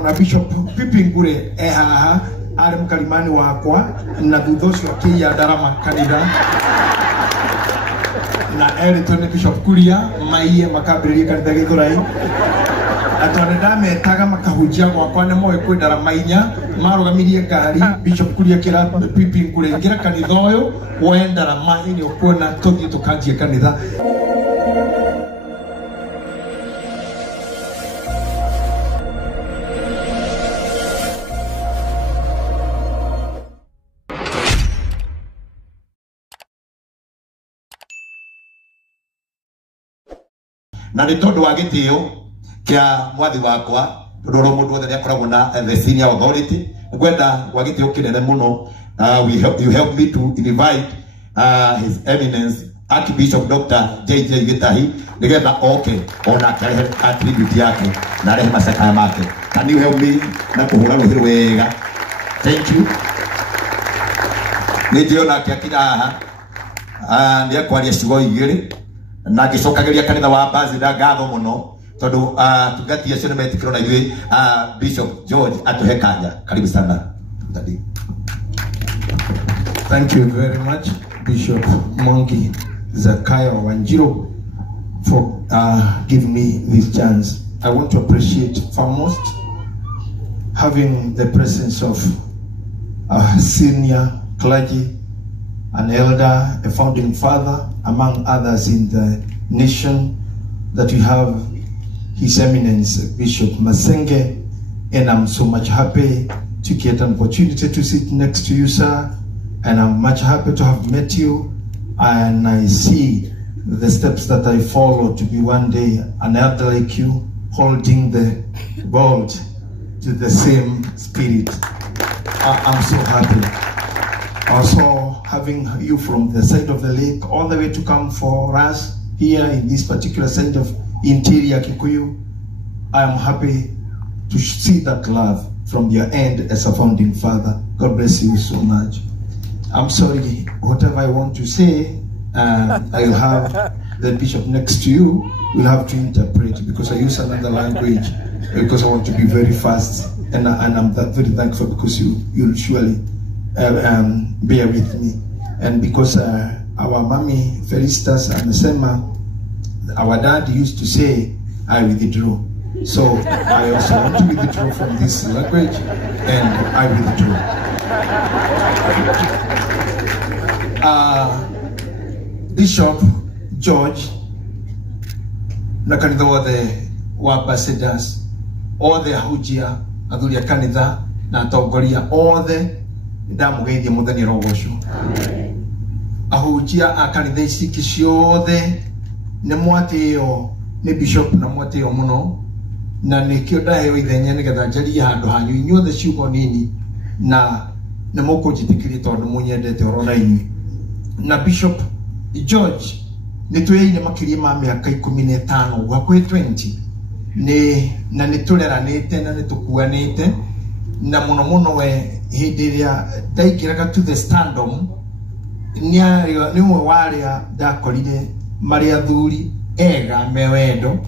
ona Bishop Pipi Ngure haha ari mkalimani wakwa na thuthocio kia darama kanitha na Elton Bishop Kuria maiye makabiri kanitha Githurai atone ndametaga makahujia gwakwa ne moe kwenda ramainya marugamirie ngari Bishop Kuria kira Pipi Ngure ngira kanitha uyu wenda ramainya ni ukuona tuthie tukanjie kanitha. Na ni tondu wa gitio kia mwathi wakwa tondu mundu wothe akoragwo na the senior authority gwenda gwa gitio kinene muno. You help me to invite His Eminence Archbishop Dr. JJ Gitahi nigetha oke ona karehe attribute yake na rehe masaka make. Can you help me na kuhura ruhiru wega? Thank you. Nijiona kiakira haha ni akwaria ciugo igiri na gicokageria kanitha wa Bazida ngatho muno tondu tugati acio nimetikirwo na ithui Bishop George atuhe kanya. Karibu sana Daddy. Thank you very much Bishop Mwangi Zakayo Wanjiro for giving me this chance. I want to appreciate foremost having the presence of a senior clergy, an elder, a founding father, among others in the nation, that we have His Eminence Bishop Masenge, and I'm so much happy to get an opportunity to sit next to you, sir, and I'm much happy to have met you, and I see the steps that I follow to be one day an elder like you, holding the world to the same spirit. I'm so happy. Also, having you from the side of the lake all the way to come for us here in this particular side of interior Kikuyu, I am happy to see that love from your end as a founding father. God bless you so much. I'm sorry, whatever I want to say, I'll have the bishop next to you, will have to interpret because I use another language because I want to be very fast, and I'm very thankful because you'll surely bear with me. And because our mommy Felicitas amesema, our dad used to say, I withdraw. So I also want to withdraw from this language, and I withdraw. Bishop George na kanitha wothe wa Ambassadors, othe ahujia athuri a kanitha na atongoria othe ndamugeithia muthenya rogocwo. Ahujia a kanitha ici ciothe nĩ mwatĩo nĩ bishop na mwatĩo muno, na nĩkĩo ndaheo ithenya nĩgetha njarie handũ hanyu inyuothe ciugo nini na nĩ mũkũnjĩtĩkĩria tondũ mũnyendete orona inyuĩ. Na Bishop George nĩ twĩine makĩria ma mĩaka 15 hakuhĩ 20 na nĩ tũreranĩte na nĩ tũkuanĩte na mũno mũno we hĩndĩ ĩrĩa ndaingĩraga to the standom nĩ ũmwe wa arĩa ndakorire marĩ athuri ega me wendo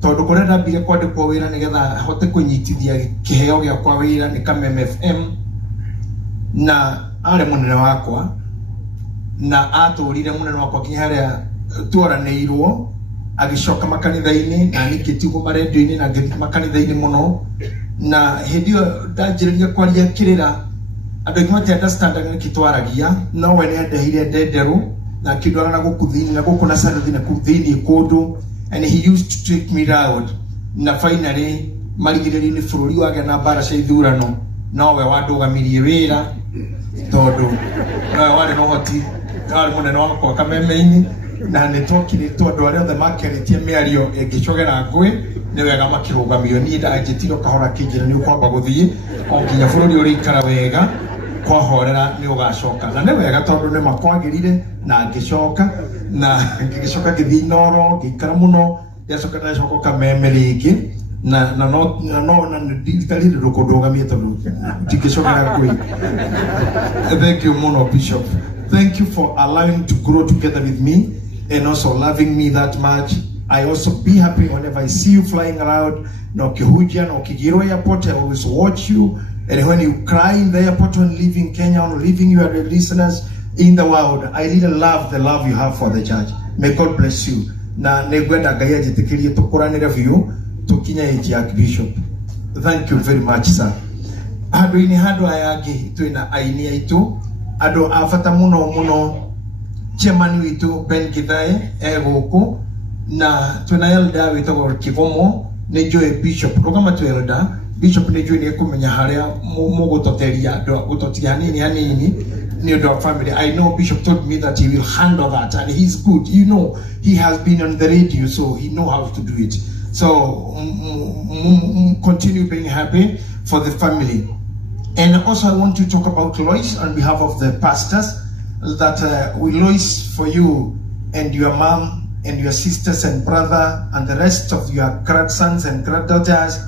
tondũ kũrĩa ndambire kwandĩkwo wĩra nĩgetha hote kũnyitithia kĩheo gĩakwa wĩra nĩ KMFM, na arĩ mũnene wakwa na atũrire mũnene wakwa nginya harĩa tworanĩirwo agĩcoka makanitha-inĩ na nĩkĩtigwo marendio-inĩ na ngĩthiĩ makanitha-inĩ mũno, na hĩndĩ ĩyo ndanjĩrĩria kwaria kĩrĩra andũ aingĩ matiandastandaga nĩkĩ twaragia, no we nĩandehire ndenderũ na akĩndwara na gũkũ thĩinĩ na gũkũ na Saturday na kũu thĩinĩ kũndũ, and he used to take me round, na finally marigĩrĩrio nĩ bũrũri wagĩa na mbara cia ithurano no we wandũgamirie wĩra tondũ nowe warĩ na ũhoti, warĩ mũnene wakwa kameme-inĩ na nĩ twokire tondũ arĩa othe makĩarĩtie mĩario ĩngĩcogera ngũĩ nĩ wega makĩrũgamio. Niĩ ndanjĩtire kahora kĩnjĩra nĩ ũkwamba gũthiĩ o nginya bũrũri ũrĩikara wega kwahorera nĩ ũgacoka, na nĩ wega tondũ nĩ makwagĩrire na ngĩcoka na ngĩcoka ngĩthiĩ Noro ngĩikara mũno ndacoka ndacoka kameme rĩngĩ na nditarire ndũkũndũgamia tondũ ndingĩcogera ngũĩ. Thank you mũno Bishop. Thank you for allowing to grow together with me and also loving me that much. I also be happy whenever I see you flying around na ukihujia na ukigiro airport. I always watch you, and when you cry in the airport when leaving Kenya or leaving your listeners in the world, I really love the love you have for the church. May God bless you. Na negwenda gaya jitikirie tukuranire view tukinya eji Archbishop. Thank you very much, sir. Hado ini hado ayagi tuina aini aitu ado afata muno chairman witu Ben Githae egoko na tuna elder witu Kivomo nejo bishop rogama tu elder bishop nejo ni kumenya haria mugototeria do gutotia nini near the family. I know Bishop told me that he will handle that, and he's good. You know, he has been on the radio, so he knows how to do it. So continue being happy for the family. And also I want to talk about Lois on behalf of the pastors, that we Lois for you and your mom and your sisters and brother and the rest of your grandsons and granddaughters.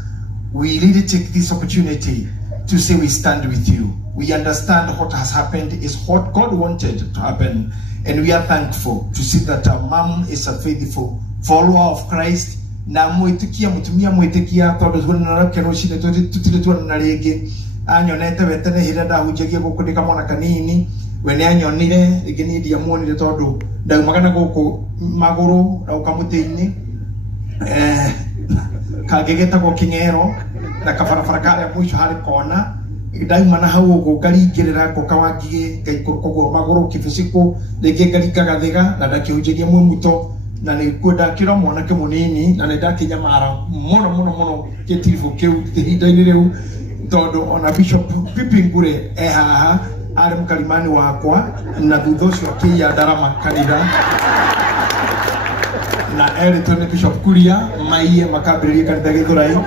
We really take this opportunity to say we stand with you. We understand what has happened is what God wanted to happen, and we are thankful to see that our mom is a faithful follower of Christ. Na mwitikia mutumia mwitikia todo zwana na kero shine tutile tu na rege anyonete wetene hirada hujegie gukudika mwana kanini wene anyonire igini dia muonire todo ndagumagana guku maguru na ukamutini kagegeta go kingero na kafarafara kale mwisho hali kona daima na hau gukari girira ko kawagie kaikoko maguru kifisiko dege gari kagathega na dakihujegie mumuto na nikuda kiro mwana ke munini na nenda kinyamara muno ketirifu keu hidaini reu todo ona Bishop Pipingure haha ari mukalimani wakwa na thuthocio kia darama kanitha na Elton Bishop Kuria maiye makabirie kanitha Githurai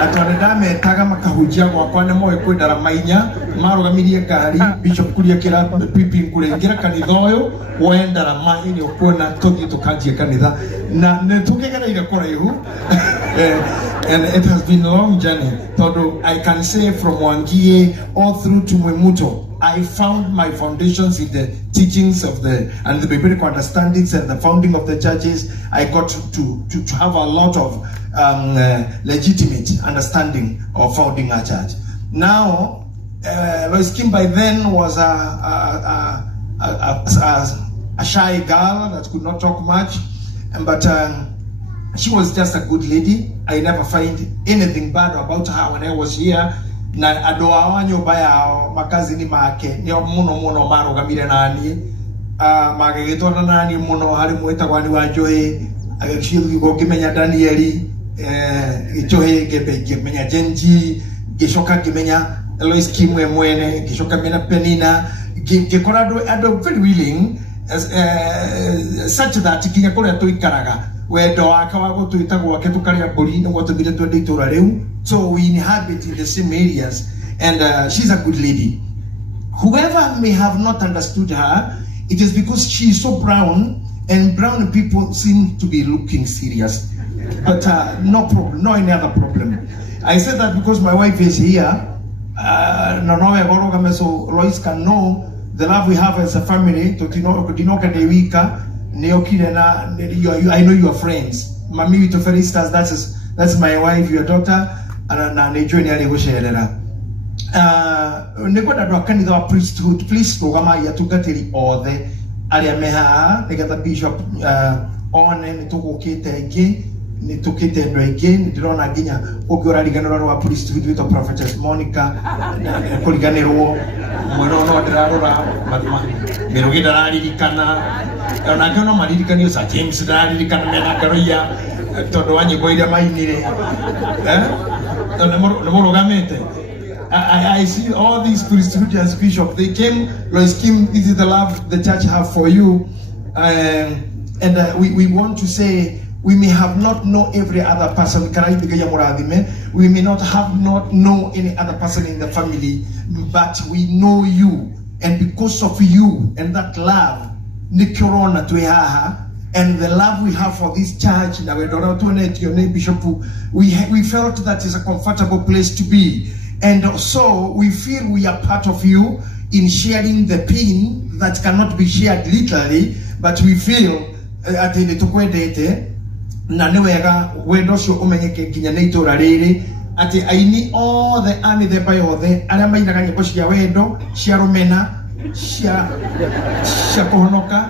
atonda metaga makahujia gwakwa ne moe kwendara mainya marugamirie ngari Bishop Kuria kira Pipingure ngira kanitha uyu wendara mainya ukona tothi tukanjie kanitha na netugegera ile kuraihu and it has been a long journey. Todo I can say from Wangie all through to Mwemuto, I found my foundations in the teachings of and the biblical understandings and the founding of the churches. I got to have a lot of legitimate understanding of founding a church. Now, Lois Kim by then was a shy girl that could not talk much, but she was just a good lady. I never find anything bad about her when I was here. Na adoa wanyo baya makazi ni make ni muno marugamire nani magegetona nani muno hari mweta kwani wanjoe agakishiri go kimenya Danieli ichohe gemenya Jenji gishoka kimenya Lois Kimwe mwene gishoka mena Penina gikorado ado very willing such that kinya kole atoikaraga wedo akawago tuitagwa ketukaria bori no watubire twende itura reu. So we inhabit in the same areas, and she's a good lady. Whoever may have not understood her, it is because she is so brown, and brown people seem to be looking serious. But no problem, no any other problem. I said that because my wife is here. So Lois can know the love we have as a family. I know you are friends. Mami to for instance, that's my wife, your daughter, and Nigeria negotiator. Negoda Kanida priesthood, please Gama Yatukateri or the Ariameha, they got the bishop on and Tokokete again, Nitokete again, Drona Gina, Ogura Ganora priesthood with the prophetess Monica, Coliganero, Mono Drara, Merugida Ricana. And I don't know Marican use a James Daddy can Menakaria, Todoani Goida Maini. I see all these priesthood as bishop. They came, Lois Kim, this is the love the church have for you. And we want to say, we may have not know every other person. We may not have not know any other person in the family, but we know you. And because of you and that love, Nikorona tuehaha, and the love we have for this church, now we don't donate your name, Bishop. We felt that is a comfortable place to be, and so we feel we are part of you in sharing the pain that cannot be shared literally, but we feel at the na nĩ wega wendo ũcio ũmenyeke nginya nĩ itũra rĩrĩ ati aini othe a mĩthemba yothe arĩa mainaga nyĩmbo cia wendo cia rũmena cia kũhonoka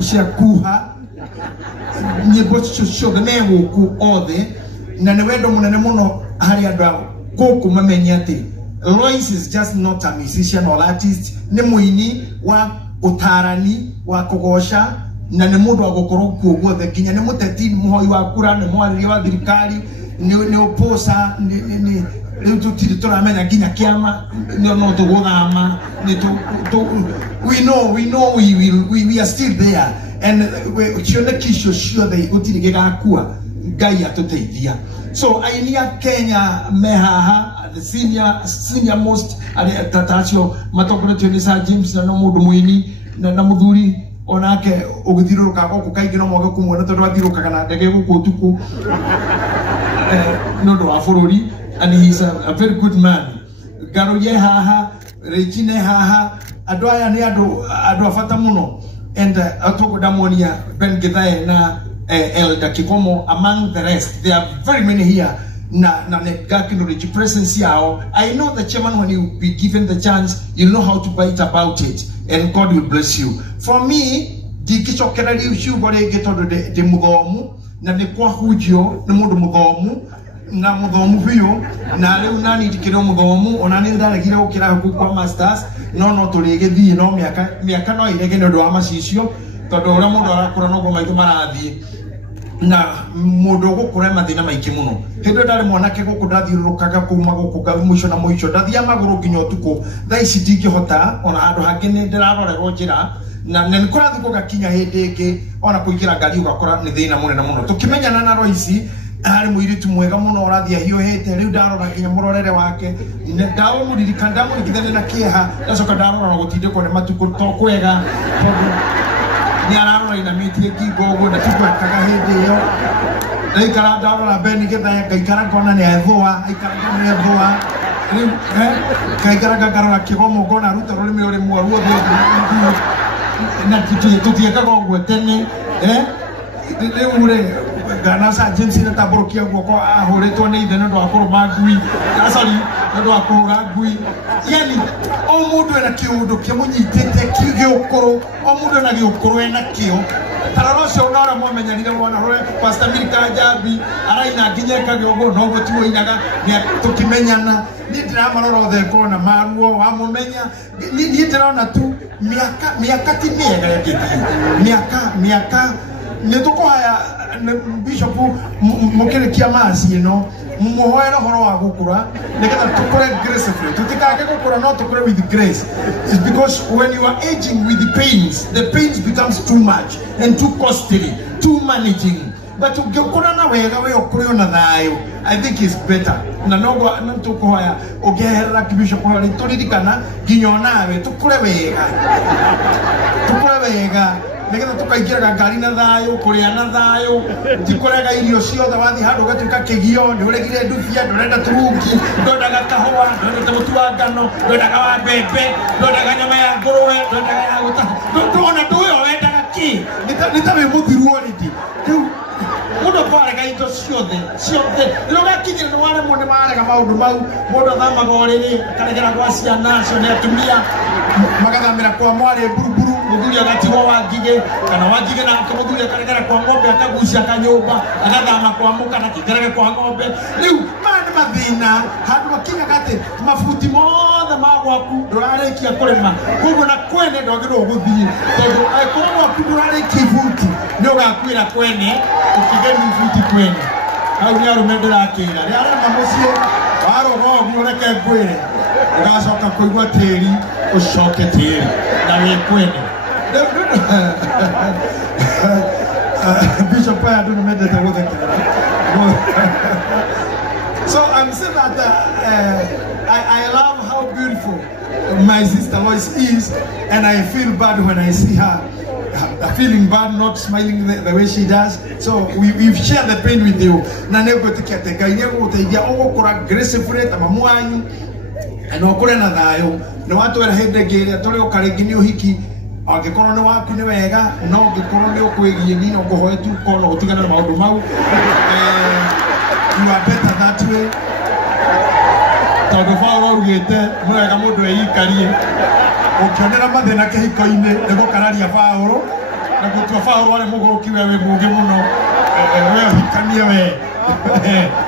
cia kuha nyĩmbo ciothe megũkũ othe na nĩ wendo mũnene mũno harĩ andũ a gũkũ mamenye atĩ Lois is just not a musician or artist, nĩ mũini wa ũtarani wa kũgoca na nĩ mũndũ wa gũkorwo kuo guothe nginya nĩ mũteti mũhoi wa kura nĩ mwarĩria wa thirikari nĩ oposa rĩu tũtirĩ tũramenya nginya kĩama no tũgũthama we know we are still there and cioneki icio ciothe gũtirĩ gĩgakua Ngai atũteithia. So aini a Kenya mehaha the senior most tatacio matongoretio nĩ Sir James na mũndũ mũini na mũthuri onake ũgĩthirũrũka gũkũ kaingĩ no mwage kũmuona tondũ athirũkaga na ndege gũkũ ũtukũ no ndo wa bũrũri and he's a very good man. Garoye haha Regine haha andũ aya nĩ andũ afata mũno and atogodamonia Ben Githae na Elder Kikomo among the rest. There are very many here na knowledge presence yao. I know the chairman, when you be given the chance, you know how to bite about it and God will bless you. For me, di kichokera li ushu bore getodo de mudhomu na ne kwa hujio na mudu mudhomu na mudhomu huyo na leo nani dikiro mudhomu onani ndara gira ukira kwa masters no tulege di no miaka no irege ndo amasisio todo ora mundu arakura no goma marathi na mundu gukura mathina maiki muno hendo ndari mwanake gukudathiurukaga kuma gukuga muico na muico ndathia maguru nginya utuko tha ici ndingihota ona handu hangi ni ndirarorerwo njira na nikurathi kugakinya hindi ingi ona kuingira ngari ugakora ni thina munene muno tukimenyana na Roici ari muiritu mwega muno orathia hiuhete riu ndarora nginya murorere wake ndawo muririkana ndamurikithane na kieha ndacoka ndarora na gutindikwo ni matuko to kwega ni ararora ina mitie kigogo na tukwekaga hindi iyo ndaikara ndarora Ben Githae ngaikara ngona ni ethua aikara ngona ni ethua riu ngaikara ngarora Kigomo ngona ruta rurimi uri mwaru na tutiekaga ũguo tene rĩu rĩ ngana Sir James na tabũrũkia guoko ahũrĩtwo nĩ ithe nĩ ũndũ wa kũrũma ngui sorry nĩ ũndũ wa kũhũra ngui yani o mũndũ ena kĩũndũ kĩmũnyitĩte gĩũkũrũ o mũndũ ena gĩũkũrũ ena kĩo tarora ũcio no ũrĩa mwamenyanire mwana rore Pastor Milka Njambi araina nginya ekage ũguo no ũguo tiwe inaga tũkĩmenyana ni ndĩramarora othe ngona maruo wamũmenya ni ndĩrona tu miaka ti mĩega yakĩthiĩ miaka nĩ tũkũhaya Bishop mũkĩrĩkia maci ĩno mumuhoera horo wa gũkũra nĩgetha tũkũre gracefully tũtikage gũkũra no tũkũre with grace. It's because when you are aging with the pains becomes too much and too costly, too managing. But ũngĩkũra na wega we ũkũre na thayũ, I think it's better. Na nogo tũkũhoya ũngĩeherera Bishop harĩ tũririkana nginya onawe tũkũre wega nĩgetha tũkaingĩraga ngari na thayũ kũrĩa na thayũ tikũrega irio ciothe wathi handũ ũgatuĩka kĩgio nĩ ũregire ndubia ndũrenda turungi ndwendaga kahũa ndwendete mũtu wa ngano ndwendaga wa mbembe ndwendaga nyama ya ngũrũwe ndwendaga ya gũta ndũona ndũyo wendaga kĩ nĩ ta wĩ mũthiru already rĩu mũndũ kwarega indo ciothe rĩu ũgakinyĩra nĩ waremwo nĩ marega maũndũ mau mũndũ athamaga ũrĩrĩ akaregera gwa ciana acio nĩ atumia magathamĩra kwa mwarĩ buruburu mũthuri agatigwo Wangigĩ kana Wangigĩ na mũthuri akaregera kwa ng'ombe akagucia kanyũmba agathama kwa mũka na kĩngerege kwa ng'ombe rĩu maya nĩ mathĩna handũ makinyaga atĩ mabuti mothe ma gwaku ndũrarĩkia kũrĩma koguo na kwene ndwagĩrĩirwo gũthiĩ tondũ angĩkorwo gwaku ndũrarĩkia ibuti nĩ ũgakuĩra kwene ũkĩgeria ibuti kwene hau nĩ arũme ndĩrakĩra rĩrĩa arema mũciĩ warũga ũguo reke ngwĩre ũgacoka kũigua tĩri ũcoke tĩri na wĩ kwene Bishop I don't know that. So I'm saying that I love how beautiful my sister Lois is, and I feel bad when I see her feeling bad, not smiling the way she does. So we've shared the pain with you. Na nego tikateka inego utaidia ogokora gracefully tamamuanyu and okore na thayo. Na watu era hende gere tole okarengi ni uhiki Angĩkorwo nĩ waku nĩ wega, no angĩkorwo nĩ ũkwĩgie nini ũkũhoe tu kono ũtigane na maũndũ mau. You are better that way. Tondũ Paulo augĩte nĩ wega mũndũ eikarie. Ũkĩonera mathĩna kĩhiko-inĩ nĩ gũkararia Paulo na gũtua Paulo arĩ mũgũrũki we wĩ mũngĩ mũno. We hikanie we.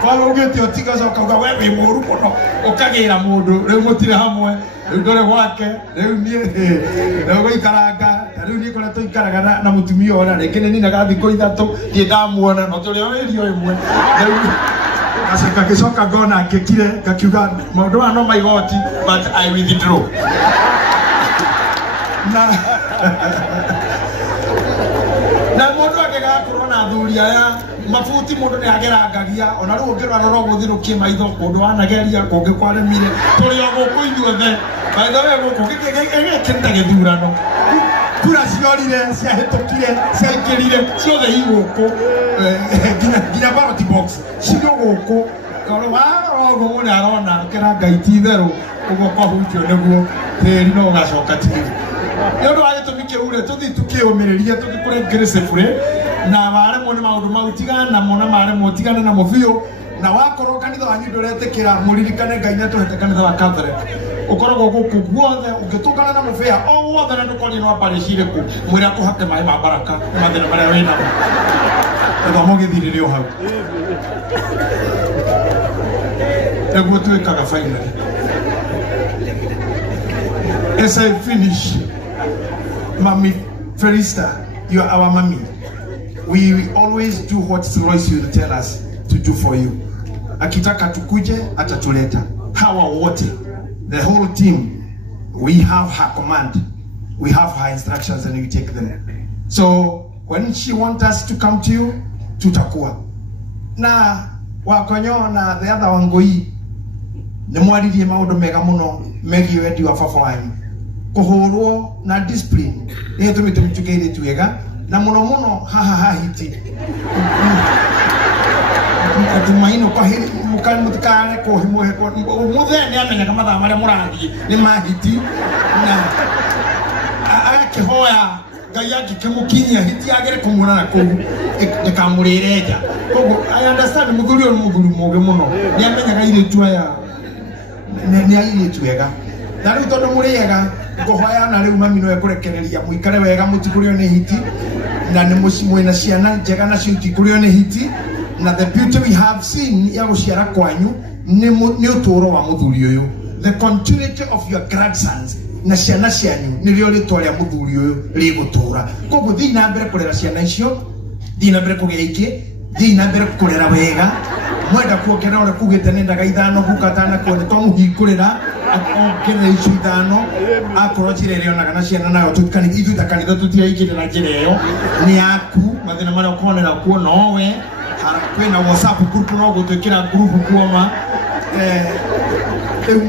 Paulo augĩte ũtigacoka uga we wĩ mũru mũno ũkagĩra mũndũ rĩu mũtirĩ hamwe. Rĩu ndore gwake rĩu niĩ gũikaranga rĩu niĩ koretwo ikaraga na mũtumia ona rĩngĩ nĩ ninaga thikũ ithatũ ndiĩ ndamuona no tũrĩ o wĩrio ĩmwe. Rĩu ngĩcoka ngona ngĩkire ngakiuga maũndũ maya no maigoti but I withdraw. Na mũndũ angĩgakorwo na athuri aya mabuti mũndũ nĩ agerangagia ona rĩu ũngĩrora no gũthirũkie maitho kũndũ wanageria kũngĩ kwaremire tũrĩ o gũkũ inyuothe. By the way gũkũ gĩkĩnda gĩthurano kura ciorire ciahĩtũkire ciaingĩrire ciothe igũkũ nginya ballot box cirĩ gũkũ. Ũguo mũndũ arona kĩra Ngai ti itherũ ũguo kwahunjio nĩguo tĩri no ũgacoka tĩri. Nĩ ũndũ wa gĩtũmi kĩu rĩ tũthiĩ tũkĩũmĩrĩrie tũgĩkũre ngĩrĩcebũrĩ na waremwo nĩ maũndũ mau tigana namo na maremwo tigana namo biũ. Na wakorwo kanitha wanyu ndũretĩkĩra mũririkane Ngai nĩatũhete kanitha wa Catholic ũkoragwo gũkũ guothe ũngĩtũkana na mũbĩa o wothe na ndũkori no aparĩ cirĩkũ mwĩrĩ akũhake maĩ ma baraka mathĩna marĩa wĩnamo gĩthomo gĩthirĩre o hau nĩguo twĩkaga finally. As I finish, Mami Felista, you are our mommy. We always do what Royce will tell us to do for you. Akitaka tukuje atatuleta. Hawa wote, the whole team, we have her command. We have her instructions and we take them. So when she wants us to come to you, tutakuwa. Na wakonyo na the other wangoi, nĩ mwaririe maũndũ mega mũno megiĩ wendi wa baba wanyu. Kũhũrwo na discipline nĩ tũmĩte mũtugeire twega na mũno mũno haha hahiti. Tumaino kwa hili mutukane kwa himohe kwa muthe ni amenyaga mathaa marĩa mũrathiĩ nĩ mahiti na akihoya Ngai angĩkĩmũkinyia hiti agere kũmuona na kũu ĩkamũrĩre nja. Koguo I understand mũthuri ũyũ mũthuri mũũgĩ mũno nĩ amenyaga airĩtu aya nĩ airĩtu wega na rĩu tondũ mũrĩega ngũhoya na rĩu mami no ekũrekereria mũikare wega mũtikũrĩo nĩ hiti na nĩ mũciĩ na ciana njega nacio itikũrĩo nĩ hiti. Na the beauty we have seen ya gũciara kwanyu nĩ ũtũũro wa mũthuri ũyũ. The continuity of your grandsons na ciana cianyu nĩrĩo rĩtwa rĩa mũthuri ũyũ rĩgũtũũra. Koguo thiĩ na mbere kũrera ciana icio, thiĩ na mbere kũgĩa ingĩ, thiĩ na mbere kũrera wega. Mwenda kuongerera ũrĩa kugĩte nendaga ithano gũkatana kuone to mũhingũrĩra ongerera icio ithano akorwo njĩra ĩrĩa onaga na ciana nayo ithuĩ ta kanitha tũtiraingĩrĩra njĩra ĩyo nĩ yaku mathĩna marĩa ũkonera kuo nowe kwĩna WhatsApp group no gũtwĩkĩra group kuoma rĩu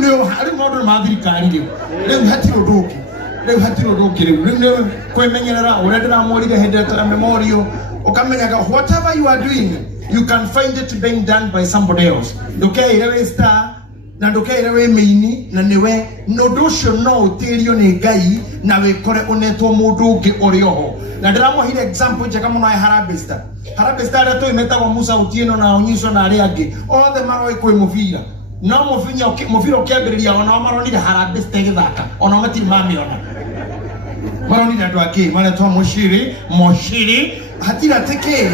nĩ harĩ maũndũ ma thirikari rĩu hatirĩ ũndũ ũngĩ rĩu nĩ kwĩmenyerera ũrĩa ndĩramũrire hĩndĩ ya memorial ũkamenyaga whatever you are doing you can find it being done by somebody else. Ndũkeĩre wĩ star na ndũkeĩre wĩ mĩini na nĩwe ũndũ ũcio no ũtĩrio nĩ Ngai na wĩkore ũnetwo mũndũ ũngĩ ũrĩ oho. Na ndĩramũheire example njega mũno ya Harambee Star. Harambee Star arĩa twĩmetagwo Musa Otieno na Onyiso na arĩa angĩ othe maroĩ kwĩ mũbira no mũbira ũkĩambĩrĩria onao maronire Harambee Star ĩgĩthaka onao matirĩ mamĩona maronire andũ angĩ maretwo Moshiri hatira teke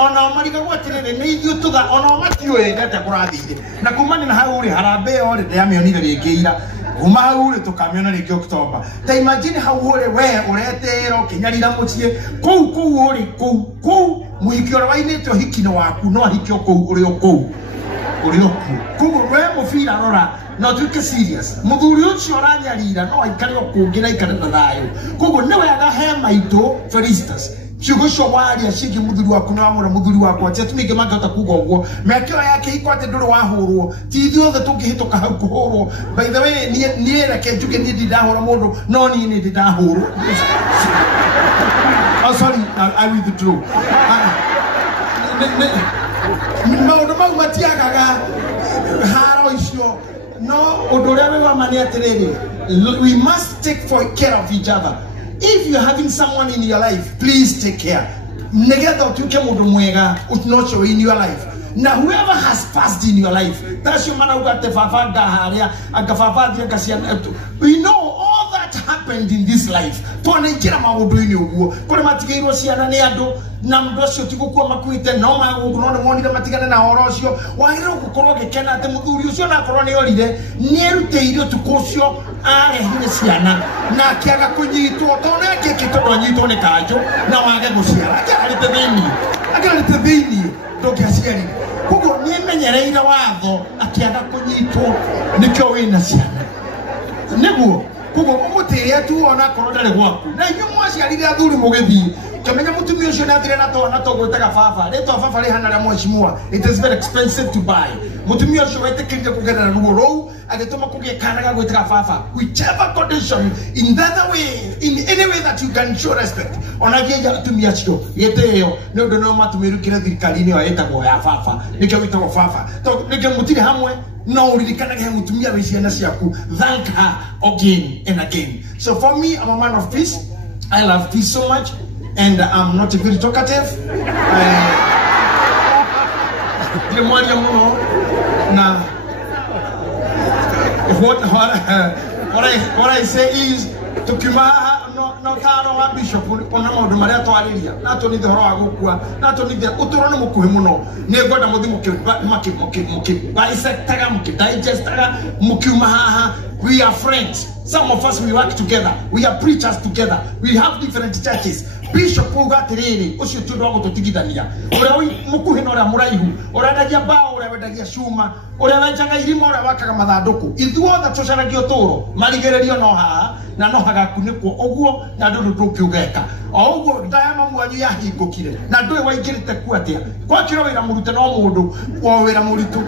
ona marigagwo atĩrĩrĩ nĩ ithuĩ tũtha ona matiũĩ ndate kũrathire na kumania na hau rĩ Harambee ĩyo rĩ ndĩamĩonire rĩngĩ ira kuma hau rĩ tũkamĩona rĩngĩ October. Ta imagine hau rĩ we ũretero kinyarira mũciĩ kũu rĩ kũu mũhiki ũrĩa wainĩtwo hikino waku no ahikio kũu ũrĩ kũu koguo we mũbira rora no tuĩke serious mũthuri ũcio ũranyarira no aikare kũngĩ na aikare na thayũ. Koguo nĩ wega he maitũ Felistas ciugo cio waria ciĩgiĩ mũthuri waku na wamũra mũthuri wakwa atĩ atumia aingĩ mangĩhota kuuga ũguo mĩakĩo yake iko atĩ ndũrĩ wahũrwo ti ithuĩ othe tũngĩhĩtũka hau kũhũrwo. By the way niĩ reke njuge niĩ ndindahũra mũndũ no niĩ nĩ ndĩndahũrwo. Oh sorry I withdraw. Maũndũ mau matiagaga haro icio No, we must take care of each other. If you're having someone in your life, please take care. Negato tu kemudu mwega utnocho in your life. Now whoever has passed in your life, that's your man who got the fafaga we know all that happened in this life. Pone kila maudui uguo. Kone matigiro siana neado namdosho tikuko makuite no ma uguno moni matigana na orosio. Wairo kukoroge kena te mudurio na korone olide nerute irio tukosio are hine siana na kiaga kunyito tone kekito nyito ne kajo na waga gosiara. Akali tebini doki asiari. Kuko nimenyereira watho akiaga kunyito nikyo wina siana. Neguo kuko umuteya tu ona korodale gwaku na nyumu aciarire athuri mugethi kamenya mutumia ucio nathire na gwetaga baba leto baba ri hana la mweshimua. It is very expensive to buy. Mutumia ucio wetekirire kugerera ruo rou agituma kugie kanaga gwetaga baba whichever condition in that way in any way that you can show respect ona gieja atumia cio yeteyo ne ndo no matumiru kire thirikari ni oyetagwo ya baba nikyo witagwo baba to nikyo mutire hamwe. No, thank her again and again. So for me, I'm a man of peace. I love peace so much, and I'm not very talkative. What I say is to no taro wa bishop ona maundu maria twariria na to ni thoro wa gukua na to ni uturo ni mukuhi muno ni ngoda muthi muki bisectaga muki digestaga mukiuma haha. We are friends. Some of us, we work together. We are preachers together. We have different churches. Bishop uga tiriri ucio tundu wa gututigithania ore mukuhi no ra muraihu ore ndagia bao ore wendagia shuma ore wenjaga irima ore wakaga mathanduku ithuothe tucaragia uturo marigererio no haha na no hagakuniko uguo na ndu ndukiugeka o uguo ndayama mwanyu ya hingukire na ndui waingirite ku atia kwa kiro wira murute no mundu o wira muritu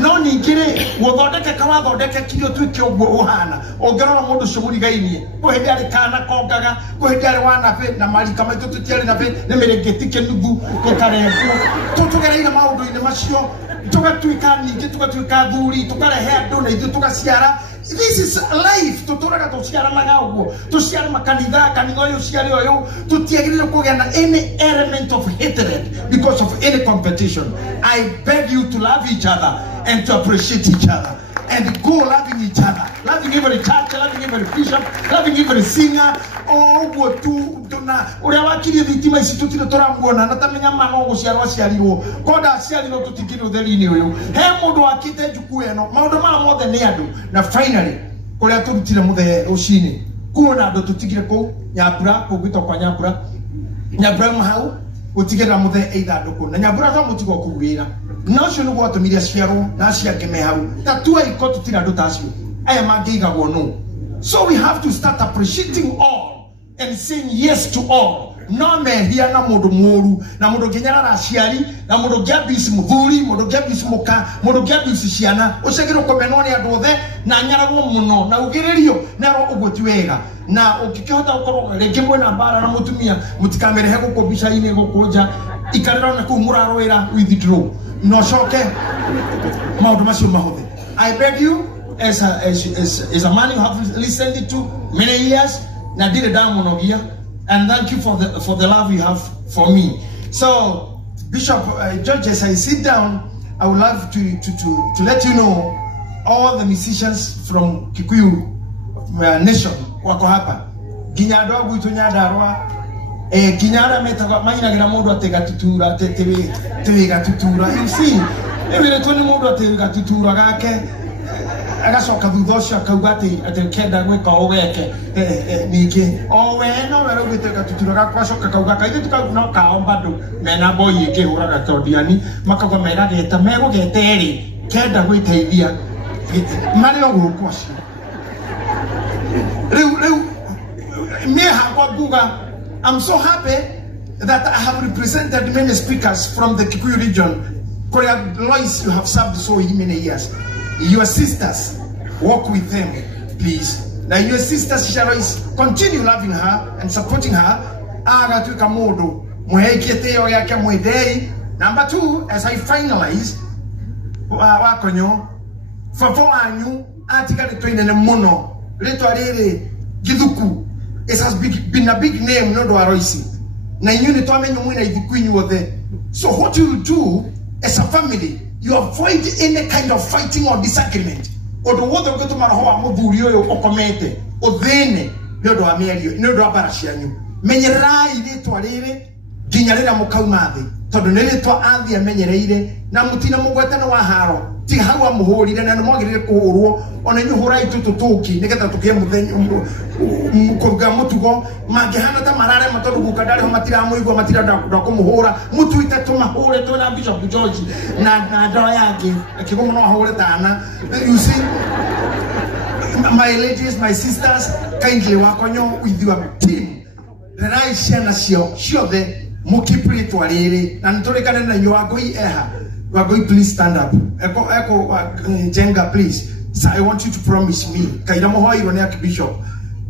no ningire guthondeke kawathondeke kirio twike uguo uhana ongerora mundu cumurigainie kuhindi ari kana kongaga kuhindi ari wanape na marika maitu tutiari na pe ne meregetike nugu kokareku tutugereire maundu-ini macio tugatuika ningi tugatuika thuri tukarehe andu na ithu tugaciara. This is life. Tuturaga tuciara naga uguo tuciara makanitha kanitha uyu ciari uyu tutiagirire kugia na any element of hatred because of any competition. I beg you to love each other and to appreciate each other and go loving each other, loving every church, loving every bishop, loving every singer. Oh, go to na uria wakiri thitima ici tutire turamuona na tamenya mano guciarwa ciarirwo koda ciarirwo tutikiri utheri-ini uyu he mundu akite juku eno maundu ma mothe ni andu na finally kuria turutire muthe ucini kuona andu tutigire ku Nyambura kugwito kwa Nyambura mahau utigera muthe eithanduku na Nyambura tho mutigo kuwira no cio nugo atumire ciarwo na ciakeme hau tatua iko tutira andu tacio aya mangeigago no. So we have to start appreciating all and saying yes to all. No mehia na mundu muru na mundu nginyara na ciari na mundu ngiabisi muthuri mundu ngiabisi muka mundu ngiabisi ciana ucegirwo kumenwo ni andu othe na nyaragwo muno na ugiririo na ro ugoti wega na ukikihota ukorwo rege mwena mbara na mutumia mutikamerehe guko bica-ini gukunja ikarira na ku murarwira withdraw no coke maundu macio mahuthe. I beg you as a man you have listened to many years na dire damonogia. And thank you for the love you have for me. So, Bishop George, as I sit down, I would love to let you know all the musicians from Kikuyu nation wako hapa. Ginyado guito nyadarwa ginyara metaga maina gira mundu atega tutura tega tutura. You see, every toni mundu atega tutura gake agacoka thutha ucio akauga ati kenda gwika ugeke ningi o we no wero gwiteka tuturaga kwacoka kauga kaithu tukauga kao bado mena boy ikihuraga tondiani makauga megageta megugete ri kenda gwiteithia mari ogu kwacio riu me hakwa guga. I'm so happy that I have represented many speakers from the Kikuyu region. Korea Lois, you have served so many years. Your sisters, walk with them, please. Now your sister Lois, continue loving her and supporting her. Number two, as I finalize, atika nitwinene muno ritwa riri Githuku. It has been a big name no do Royce na inyu ni twamenyo mwina Githuku inyuothe. So what you do as a family, you avoid any kind of fighting or disagreement. Odo wodo go to maraho amudhuri oyo okomete odhene no do amerio no do abarashianyu menyerai ritwa riri ginyarira mukaumathi tondu ni ritwa athi amenyereire na mutina mugwetana wa haro ti hawa muhurire na mwagirire kuhurwo ona nyuhurai tututuki nigetha tukie muthenyi mukuruga mutugo mangihana ta marare matondu gukadari ho matira muigwa matira ndakumuhura mutu itatu mahure to na Bishop George na ndawa yake akigomo no ahure tana. You see, my ladies, my sisters, kindly wakonyo with your team rai shana sio the mukipri twariri na ntorekane na nyuagoi eha wagoi. Please stand up. Eko Jenga, please. So I want you to promise me kaida mo hoyi wona Bishop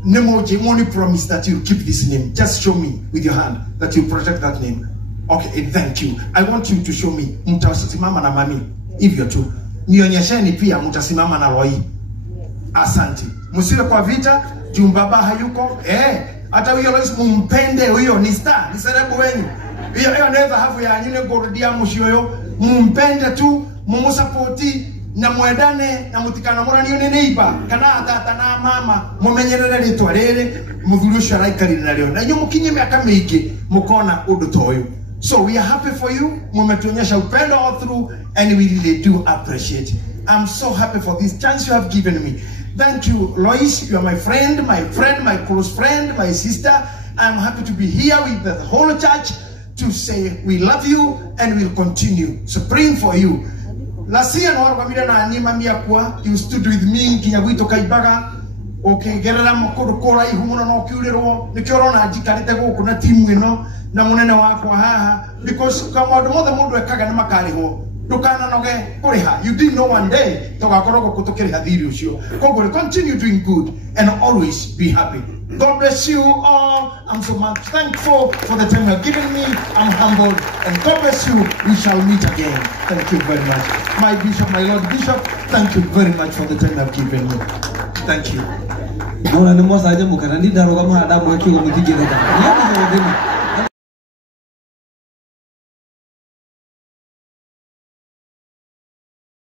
nemoje money promise that you keep this name. Just show me with your hand that you protect that name. Okay, thank you. I want you to show me mtasimama na mami hivyo tu. Nionyesheni pia mtasimama na Roy. Asante. Msiwe kwa vita, jumbaba hayuko. Hata huyo Lois mumpende, huyo ni star, ni serebu wenyu. Hiyo never have ya nyine gorodia mushiyo. Mumpende tu, mumusapoti na mwedane na mutikana murani yone neighbor kana tata na mama mumenyerere ritwa riri muthuru cio araikari na rio na nyu mukinye miaka mingi mukona undu toyo. So we are happy for you. Mumetuonyesha upendo all through and we really do appreciate. I'm so happy for this chance you have given me. Thank you, Lois. You are my friend, my close friend, my sister. I'm happy to be here with the whole church to say we love you and we'll continue. So praying for you. Last year, you stood with me, Kinyaguito Kaibaga. Okay, gerera mkodo kola ihumuna no kiulero nikiorona ajikarite go kuna timu ino na munene wako haha because kama ndo mundu ekaga na makari ho dukana noge kuriha. You didn't know one day togakoroko kutokere hadiri ucio. Kongo, continue doing good and always be happy. God bless you all. I'm so much thankful for the time you've given me. I'm humbled and God bless you. We shall meet again. Thank you very much. My Bishop, my Lord Bishop, thank you very much for the time you've given me. Thank you. Mwana ni mwasa aje mukanani daroga mwana damu wakiwa mtigireka. Yeye ndio